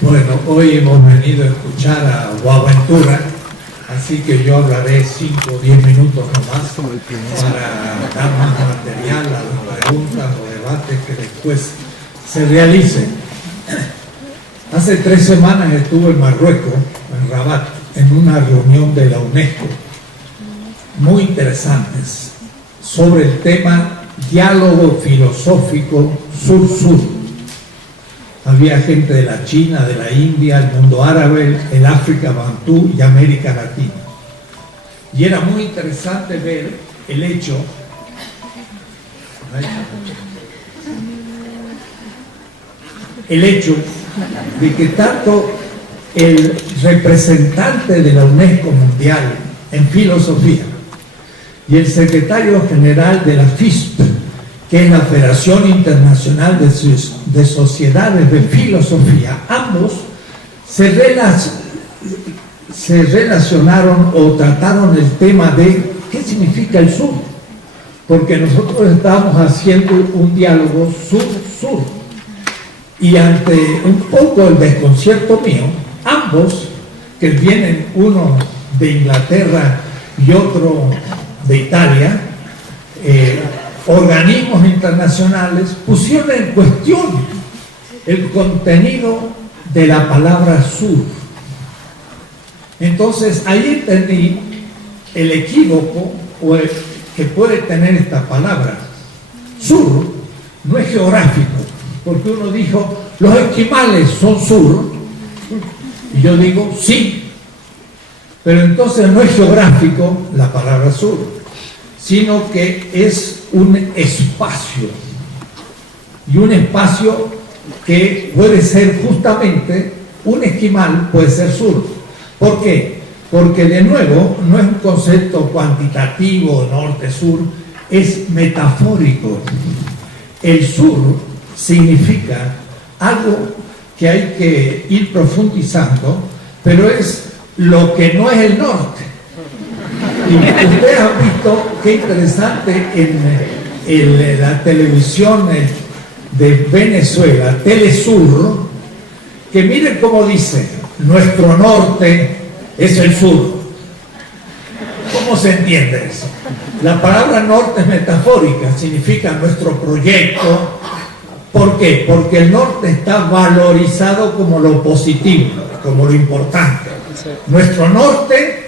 Bueno, hoy hemos venido a escuchar a Boaventura, así que yo hablaré 5 o 10 minutos nomás para dar más material a las preguntas o debates que después se realicen. Hace 3 semanas estuve en Marruecos, en Rabat, en una reunión de la UNESCO, muy interesantes, sobre el tema diálogo filosófico sur-sur. Había gente de la China, de la India, el mundo árabe, el África Bantú y América Latina. Y era muy interesante ver el hecho de que tanto el representante de la UNESCO Mundial en filosofía y el secretario general de la FISP, que es la Federación Internacional de Sociedades de Filosofía, ambos se relacionaron o trataron el tema de qué significa el sur, porque nosotros estábamos haciendo un diálogo sur-sur, y ante un poco el desconcierto mío, ambos, que vienen uno de Inglaterra y otro de Italia, organismos internacionales, pusieron en cuestión el contenido de la palabra sur. Entonces ahí entendí el equívoco que puede tener esta palabra. Sur no es geográfico, porque uno dijo los esquimales son sur, y yo digo sí, pero entonces no es geográfico la palabra sur, sino que es un espacio, y un espacio que puede ser justamente un esquimal, puede ser sur. ¿Por qué? Porque de nuevo no es un concepto cuantitativo, norte-sur, es metafórico. El sur significa algo que hay que ir profundizando, pero es lo que no es el norte. Y ustedes han visto qué interesante en la televisión de Venezuela, Telesur, que miren cómo dice, nuestro norte es el sur. ¿Cómo se entiende eso? La palabra norte es metafórica, significa nuestro proyecto. ¿Por qué? Porque el norte está valorizado como lo positivo, como lo importante. Nuestro norte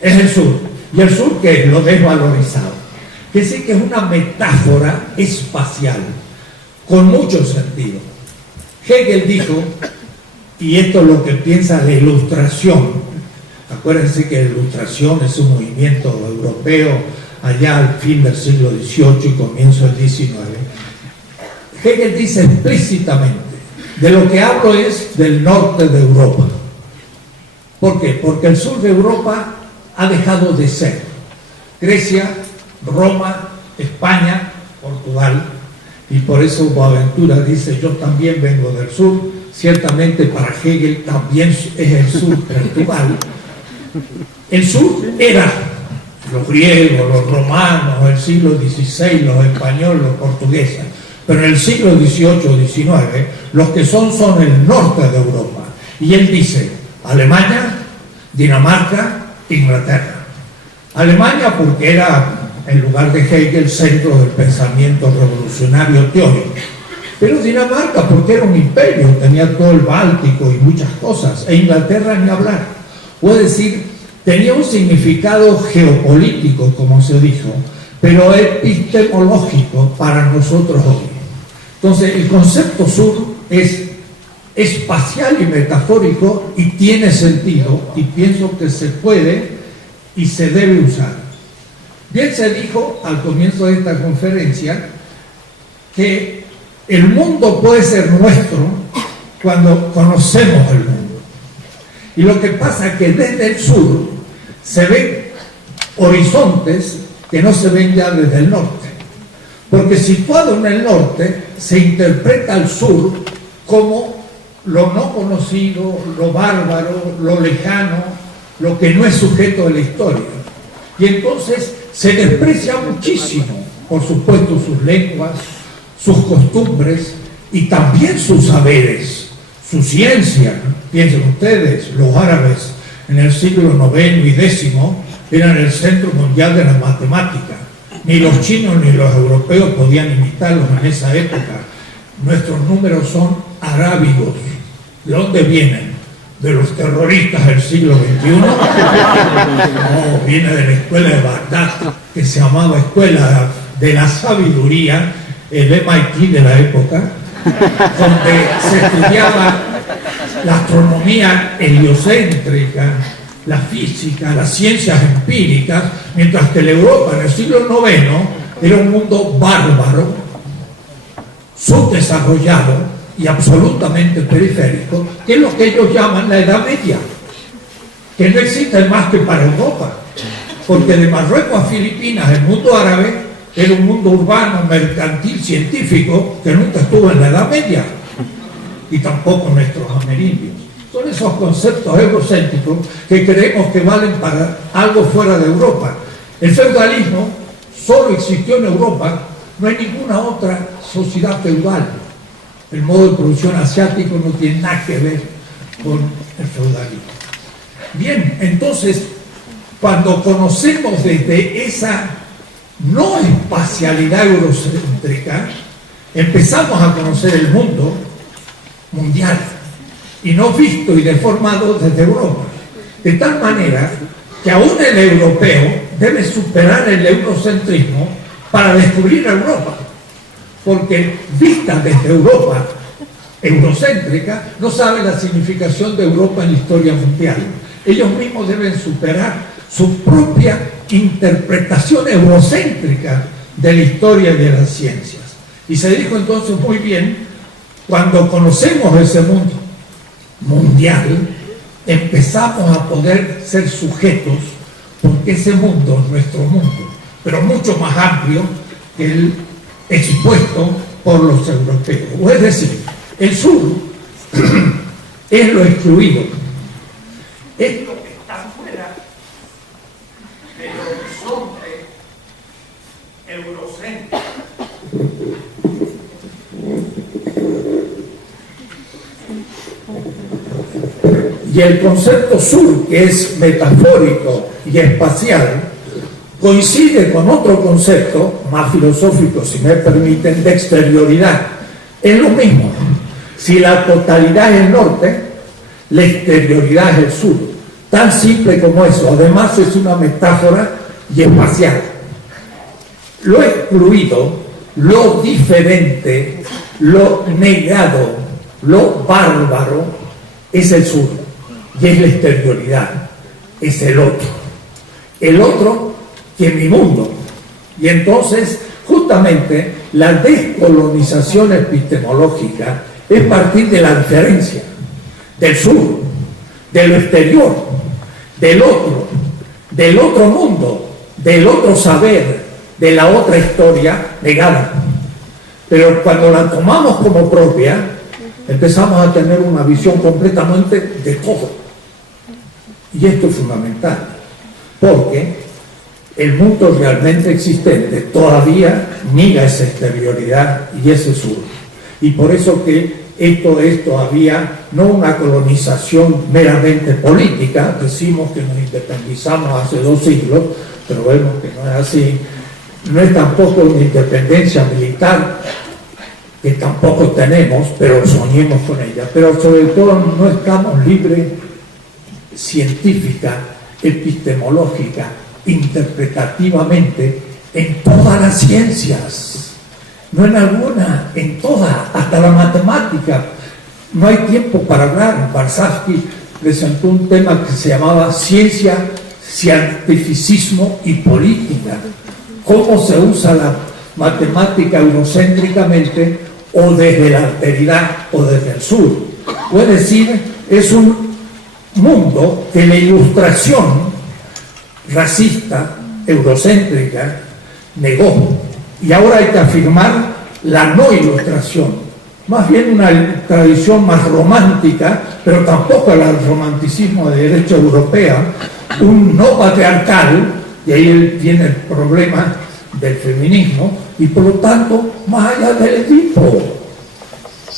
es el sur. ¿Y el sur qué es? Lo desvalorizado. Que sí que es una metáfora espacial, con mucho sentido. Hegel dijo, y esto es lo que piensa la Ilustración, acuérdense que la Ilustración es un movimiento europeo allá al fin del siglo XVIII y comienzo del XIX. Hegel dice explícitamente, de lo que hablo es del norte de Europa. ¿Por qué? Porque el sur de Europa ha dejado de ser. Grecia, Roma, España, Portugal, y por eso Boaventura dice, yo también vengo del sur. Ciertamente para Hegel también es el sur Portugal. El sur era los griegos, los romanos, el siglo XVI, los españoles, los portugueses, pero en el siglo XVIII, XIX, los que son el norte de Europa. Y él dice, Alemania, Dinamarca, Inglaterra. Alemania porque era, en lugar de Hegel, centro del pensamiento revolucionario teórico. Pero Dinamarca porque era un imperio, tenía todo el Báltico y muchas cosas. E Inglaterra ni hablar. Puede decir, tenía un significado geopolítico, como se dijo, pero epistemológico para nosotros hoy. Entonces, el concepto sur es espacial y metafórico y tiene sentido, y pienso que se puede y se debe usar. Bien se dijo al comienzo de esta conferencia que el mundo puede ser nuestro cuando conocemos el mundo. Y lo que pasa es que desde el sur se ve horizontes que no se ven ya desde el norte. Porque situado en el norte se interpreta al sur como lo no conocido, lo bárbaro, lo lejano, lo que no es sujeto de la historia. Y entonces se desprecia muchísimo, por supuesto, sus lenguas, sus costumbres y también sus saberes, su ciencia. Piensen ustedes, los árabes en el siglo IX y X eran el centro mundial de la matemática. Ni los chinos ni los europeos podían imitarlos en esa época. Nuestros números son arábigos. ¿De dónde vienen? ¿De los terroristas del siglo XXI? No, viene de la escuela de Bagdad, que se llamaba Escuela de la Sabiduría, el MIT de la época, donde se estudiaba la astronomía heliocéntrica, la física, las ciencias empíricas, mientras que la Europa en el siglo IX era un mundo bárbaro, subdesarrollado y absolutamente periférico, que es lo que ellos llaman la Edad Media, que no existe más que para Europa, porque de Marruecos a Filipinas el mundo árabe era un mundo urbano, mercantil, científico, que nunca estuvo en la Edad Media, y tampoco nuestros amerindios. Son esos conceptos egocéntricos que creemos que valen para algo fuera de Europa. El feudalismo solo existió en Europa, no hay ninguna otra sociedad feudal. El modo de producción asiático no tiene nada que ver con el feudalismo. Bien, entonces, cuando conocemos desde esa no espacialidad eurocéntrica, empezamos a conocer el mundo mundial y no visto y deformado desde Europa, de tal manera que aún el europeo debe superar el eurocentrismo para descubrir a Europa, porque vista desde Europa eurocéntrica no sabe la significación de Europa en la historia mundial. Ellos mismos deben superar su propia interpretación eurocéntrica de la historia y de las ciencias. Y se dijo entonces muy bien, cuando conocemos ese mundo mundial, empezamos a poder ser sujetos, porque ese mundo es nuestro mundo, pero mucho más amplio que el expuesto por los europeos. O es decir, el sur es lo excluido, es lo que está fuera del horizonte eurocéntrico. Y el concepto sur, que es metafórico y espacial, coincide con otro concepto más filosófico, si me permiten, de exterioridad. Es lo mismo. Si la totalidad es el norte, la exterioridad es el sur. Tan simple como eso. Además es una metáfora y espacial. Lo excluido, lo diferente, lo negado, lo bárbaro, es el sur. Y es la exterioridad, es el otro. El otro que mi mundo. Y entonces, justamente, la descolonización epistemológica es partir de la diferencia, del sur, de lo exterior, del otro mundo, del otro saber, de la otra historia negada. Pero cuando la tomamos como propia, empezamos a tener una visión completamente de todo. Y esto es fundamental, porque el mundo realmente existente todavía niega esa exterioridad y ese sur. Y por eso que esto es todavía no una colonización meramente política. Decimos que nos independizamos hace 2 siglos, pero vemos que no es así. No es tampoco una independencia militar, que tampoco tenemos, pero soñemos con ella. Pero sobre todo no estamos libres científica, epistemológica, interpretativamente, en todas las ciencias, no en alguna, en todas, hasta la matemática. No hay tiempo para hablar. Varsavsky presentó un tema que se llamaba ciencia, cientificismo y política. Cómo se usa la matemática eurocéntricamente, o desde la alteridad o desde el sur. Puede decir, es un mundo que la ilustración racista, eurocéntrica, negó. Y ahora hay que afirmar la no ilustración, más bien una tradición más romántica, pero tampoco el romanticismo de derecha europea, un no patriarcal, y ahí él tiene el problema del feminismo, y por lo tanto, más allá del Edipo.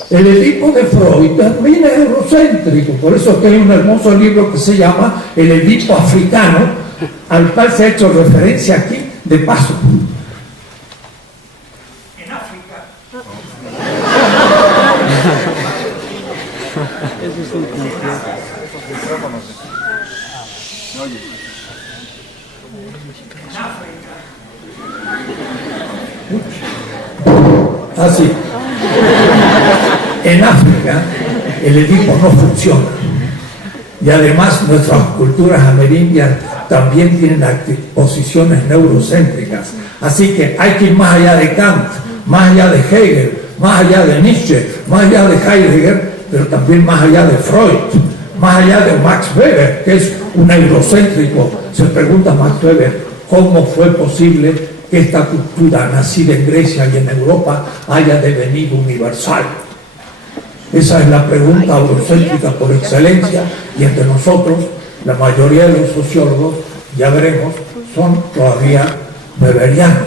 El Edipo de Freud también es eurocéntrico, por eso es que hay un hermoso libro que se llama El Edipo africano, al cual se ha hecho referencia aquí de paso. En África. Así. En África el Edipo no funciona. Y además nuestras culturas amerindias también tienen posiciones neurocéntricas. Así que hay que ir más allá de Kant, más allá de Hegel, más allá de Nietzsche, más allá de Heidegger, pero también más allá de Freud, más allá de Max Weber, que es un eurocéntrico. Se pregunta Max Weber, ¿cómo fue posible que esta cultura nacida en Grecia y en Europa haya devenido universal? Esa es la pregunta eurocéntrica por excelencia, y entre nosotros, la mayoría de los sociólogos, ya veremos, son todavía weberianos.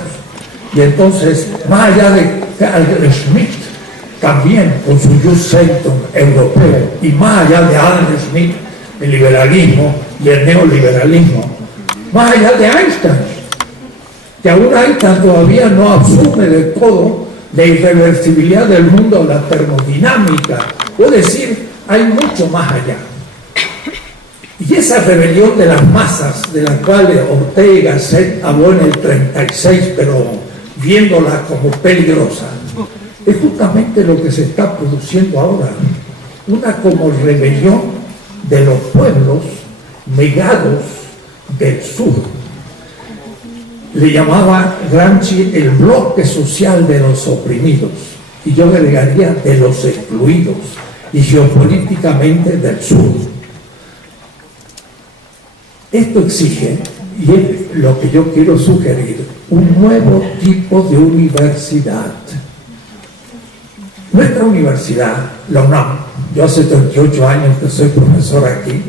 Y entonces, más allá de Carl Schmitt, también con su Jus Sanctum europeo, y más allá de Adam Smith, el liberalismo y el neoliberalismo, más allá de Einstein, que aún Einstein todavía no asume de todo la irreversibilidad del mundo, la termodinámica, es decir, hay mucho más allá. Y esa rebelión de las masas, de la cual Ortega y Gasset habló en el 36, pero viéndola como peligrosa, es justamente lo que se está produciendo ahora, una como rebelión de los pueblos negados del sur. Le llamaba Gramsci el bloque social de los oprimidos, y yo agregaría de los excluidos, y geopolíticamente del sur. Esto exige, y es lo que yo quiero sugerir, un nuevo tipo de universidad. Nuestra universidad, la UNAM, yo hace 38 años que soy profesor aquí,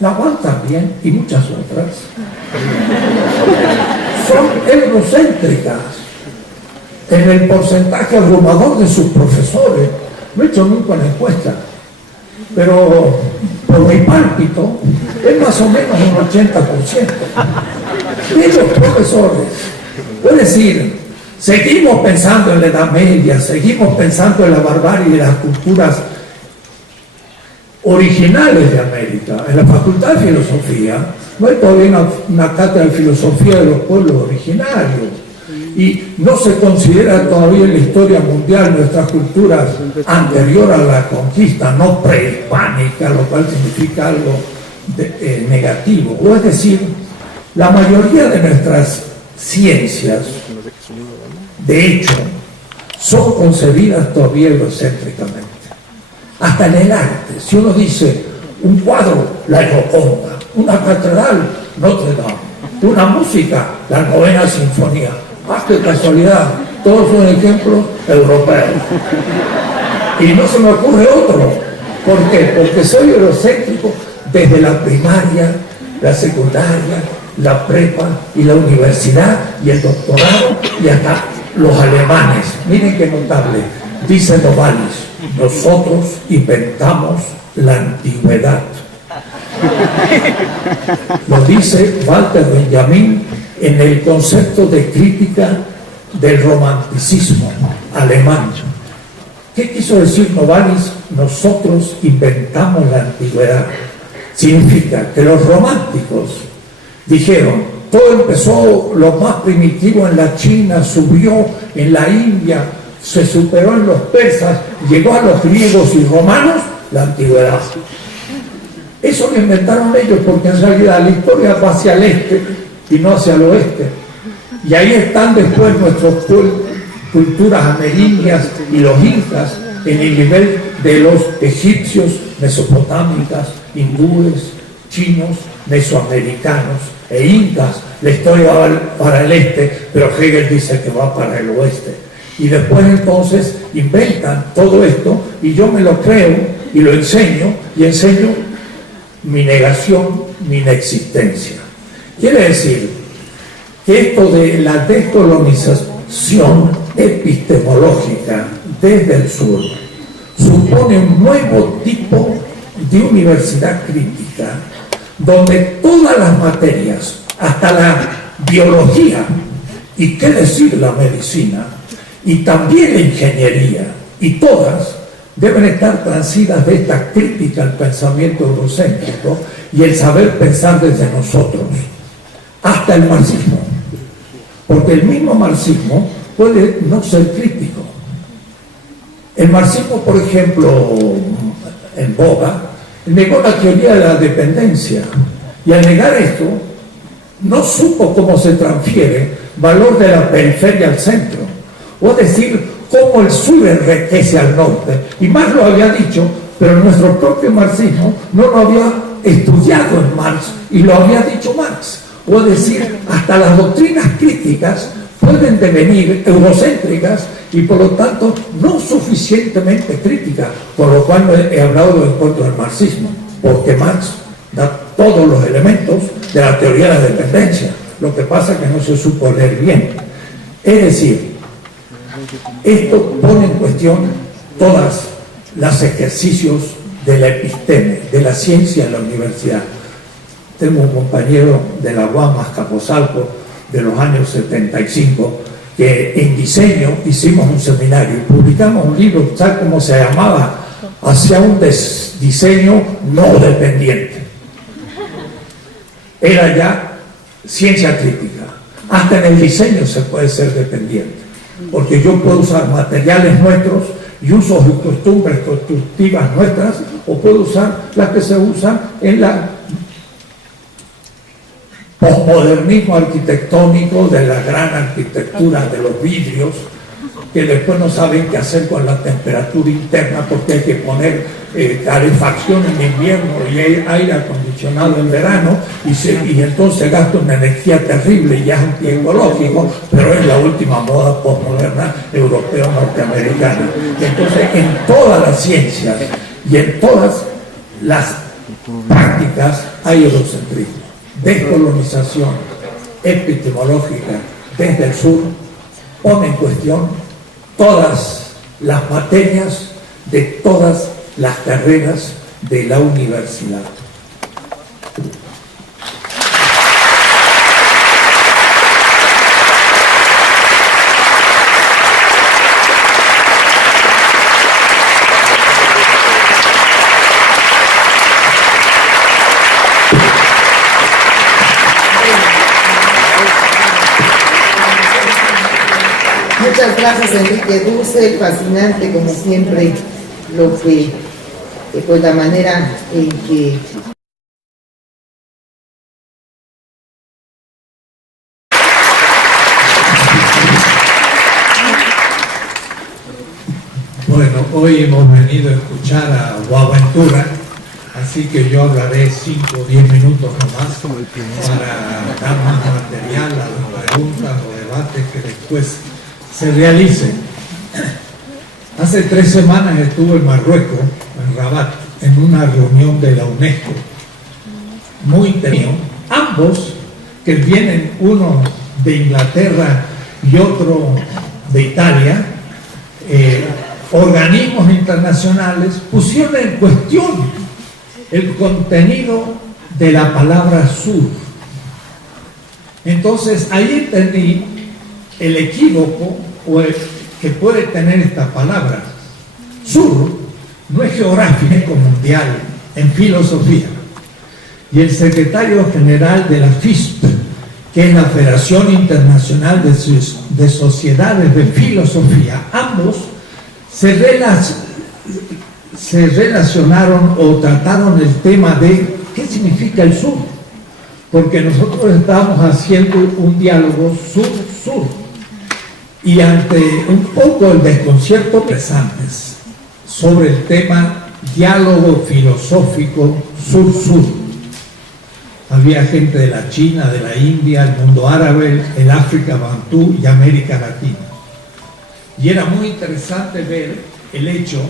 la UNAM también, y muchas otras, son eurocéntricas en el porcentaje abrumador de sus profesores. No he hecho nunca una encuesta, pero por mi pálpito es más o menos un 80% de los profesores. Es decir, seguimos pensando en la Edad Media, seguimos pensando en la barbarie de las culturas originales de América. En la Facultad de Filosofía no hay todavía una cátedra de filosofía de los pueblos originarios, y no se considera todavía en la historia mundial nuestras culturas anterior a la conquista, no prehispánica, lo cual significa algo negativo. O es decir, la mayoría de nuestras ciencias, de hecho, son concebidas todavía eurocéntricamente. Hasta en el arte, si uno dice un cuadro, la Gioconda, una catedral, Notre Dame, una música, la Novena Sinfonía. ¡Ah, qué casualidad! Todos son ejemplos europeos. Y no se me ocurre otro. ¿Por qué? Porque soy eurocéntrico desde la primaria, la secundaria, la prepa y la universidad y el doctorado y hasta los alemanes. Miren qué notable. Dice Novalis, nosotros inventamos la antigüedad. Lo dice Walter Benjamin en el concepto de crítica del romanticismo alemán. ¿Qué quiso decir Novalis? Nosotros inventamos la antigüedad. Significa que los románticos dijeron, todo empezó lo más primitivo en la China, subió en la India, se superó en los persas, llegó a los griegos y romanos, la antigüedad. Eso lo inventaron ellos, porque en realidad la historia va hacia el este y no hacia el oeste. Y ahí están después nuestras culturas amerindias y los incas en el nivel de los egipcios, mesopotámicas, hindúes, chinos, mesoamericanos e incas, la historia va para el este, pero Hegel dice que va para el oeste. Y después entonces inventan todo esto y yo me lo creo y lo enseño y enseño mi negación, mi inexistencia. Quiere decir que esto de la decolonización epistemológica desde el sur supone un nuevo tipo de universidad crítica donde todas las materias, hasta la biología, y qué decir la medicina, y también la ingeniería, y todas deben estar transidas de esta crítica al pensamiento eurocéntrico y el saber pensar desde nosotros, hasta el marxismo, porque el mismo marxismo puede no ser crítico. El marxismo, por ejemplo, en boga, negó la teoría de la dependencia, y al negar esto no supo cómo se transfiere valor de la periferia al centro, o es decir, cómo el sur enriquece al norte. Y Marx lo había dicho, pero nuestro propio marxismo no lo había estudiado en Marx, y lo había dicho Marx. O es decir, hasta las doctrinas críticas pueden devenir eurocéntricas y por lo tanto no suficientemente críticas, por lo cual he hablado en contra del marxismo, porque Marx da todos los elementos de la teoría de la dependencia, lo que pasa es que no se supo leer bien. Es decir, esto pone en cuestión todos los ejercicios de la episteme, de la ciencia en la universidad. Tengo un compañero de la UAM Azcapotzalco de los años 75 que en diseño hicimos un seminario y publicamos un libro, ¿sabes cómo se llamaba? Hacia un diseño no dependiente. Era ya ciencia crítica. Hasta en el diseño se puede ser dependiente, porque yo puedo usar materiales nuestros y usos y costumbres constructivas nuestras, o puedo usar las que se usan en la posmodernismo arquitectónico de la gran arquitectura de los vidrios, que después no saben qué hacer con la temperatura interna porque hay que poner calefacción en invierno y aire acondicionado en verano, y entonces gasta una energía terrible y es antiecológico, pero es la última moda posmoderna europeo-norteamericana. Entonces, en todas las ciencias y en todas las prácticas hay eurocentrismo. Descolonización epistemológica desde el sur pone en cuestión todas las materias de todas las carreras de la universidad. Muchas gracias, Enrique Dussel, fascinante como siempre lo que, pues la manera en que Bueno, hoy hemos venido a escuchar a Boaventura, así que yo hablaré 5 o 10 minutos nomás para dar más material a las preguntas o debates que después se realicen. Hace 3 semanas estuve en Marruecos, en Rabat, en una reunión de la UNESCO, muy interesante. Ambos, que vienen uno de Inglaterra y otro de Italia, organismos internacionales, pusieron en cuestión el contenido de la palabra sur. Entonces ahí entendí el equívoco que puede tener esta palabra. Sur no es geográfico, es mundial en filosofía. Y el secretario general de la FISP, que es la Federación Internacional de Sociedades de Filosofía, ambos se relacionaron o trataron el tema de qué significa el sur, porque nosotros estábamos haciendo un diálogo sur-sur, y ante un poco el desconcierto presantes sobre el tema diálogo filosófico sur-sur, Había gente de la China, de la India, el mundo árabe, el África, Bantú y América Latina. Y era muy interesante ver el hecho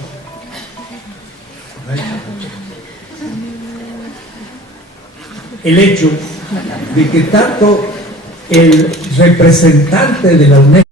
de que tanto el representante de la UNESCO